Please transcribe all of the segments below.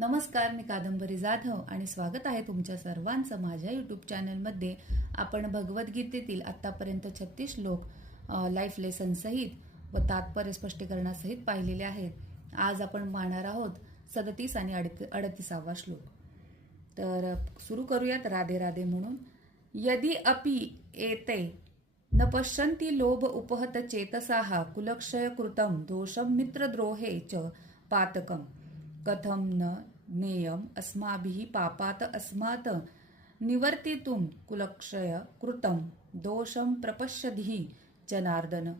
नमस्कार, मी कादंबरी जाधव आणि स्वागत आहे तुमच्या सर्वांचं माझ्या यूट्यूब चॅनलमध्ये. आपण भगवद्गीतेतील आत्तापर्यंत 36 श्लोक लाईफ लेसन सहित व तात्पर्य स्पष्टीकरणासहित पाहिलेले आहेत. आज आपण पाहणार आहोत 37 आणि 38वा श्लोक. तर सुरू करूयात राधे राधे म्हणून. यदि अपि एते न पश्यन्ति लोभ उपहत चेतसाः कुलक्षय कृतं दोषं मित्रद्रोहे च पातकम् कथम न ज्ञेयम अस्माभिः पापात अस्मात् निवर्तितुं कुलक्षय कृतं दोषं प्रपश्यधिः जनार्दन.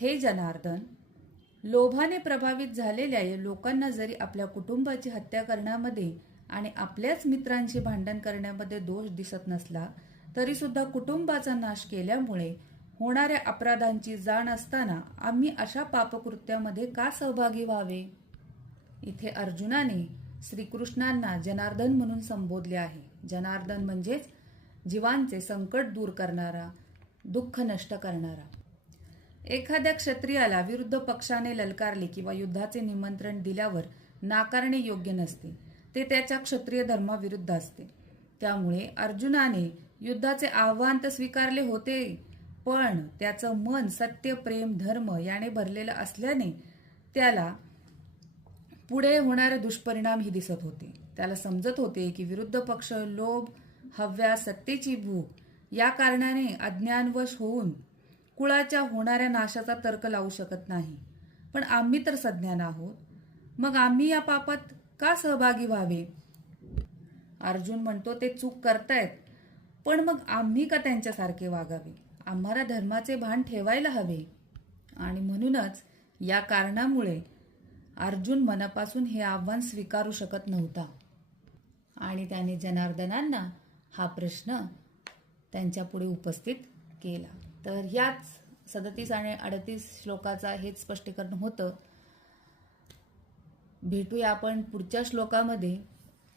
हे जनार्दन, लोभाने प्रभावित झालेल्या या लोकांना जरी आपल्या कुटुंबाची हत्या करण्यामध्ये आणि आपल्याच मित्रांशी भांडण करण्यामध्ये दोष दिसत नसला तरी सुद्धा कुटुंबाचा नाश केल्यामुळे होणाऱ्या अपराधांची जाण असताना आम्ही अशा पापकृत्यामध्ये का सहभागी व्हावे. इथे अर्जुनाने श्रीकृष्णांना जनार्दन म्हणून संबोधले आहे. जनार्दन म्हणजेच जीवांचे संकट दूर करणारा, दुःख नष्ट करणारा. एखाद्या क्षत्रियाला विरुद्ध पक्षाने ललकारले किंवा युद्धाचे निमंत्रण दिल्यावर नाकारणे योग्य नसते. ते त्याच्या क्षत्रिय धर्माविरुद्ध असते. त्यामुळे अर्जुनाने युद्धाचे आव्हान तर स्वीकारले होते, पण त्याचं मन सत्य, प्रेम, धर्म याने भरलेलं असल्याने त्याला पुढे होणारे दुष्परिणामही दिसत होते. त्याला समजत होते की विरुद्ध पक्ष लोभ, हव्यास, सत्तेची भूक या कारणाने अज्ञानवश होऊन कुळाच्या होणाऱ्या नाशाचा तर्क लावू शकत नाही. पण आम्ही तर सज्ञान आहोत, मग आम्ही या पापात का सहभागी व्हावे. अर्जुन म्हणतो ते चूक करतायत, पण मग आम्ही का त्यांच्यासारखे वागावे. आम्हाला धर्माचे भान ठेवायला हवे. आणि म्हणूनच या कारणामुळे अर्जुन मनापासून हे आव्हान स्वीकारू शकत नव्हता आणि त्याने जनार्दनांना हा प्रश्न त्यांच्या पुढे उपस्थित केला. तर याच 37 आणि 38 श्लोकाचा हेच स्पष्टीकरण होतं. भेटूया आपण पुढच्या श्लोकामध्ये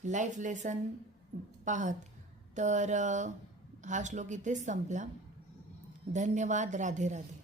लाईफ लेसन पाहत. तर हा श्लोक इथेच संपला. धन्यवाद. राधे राधे.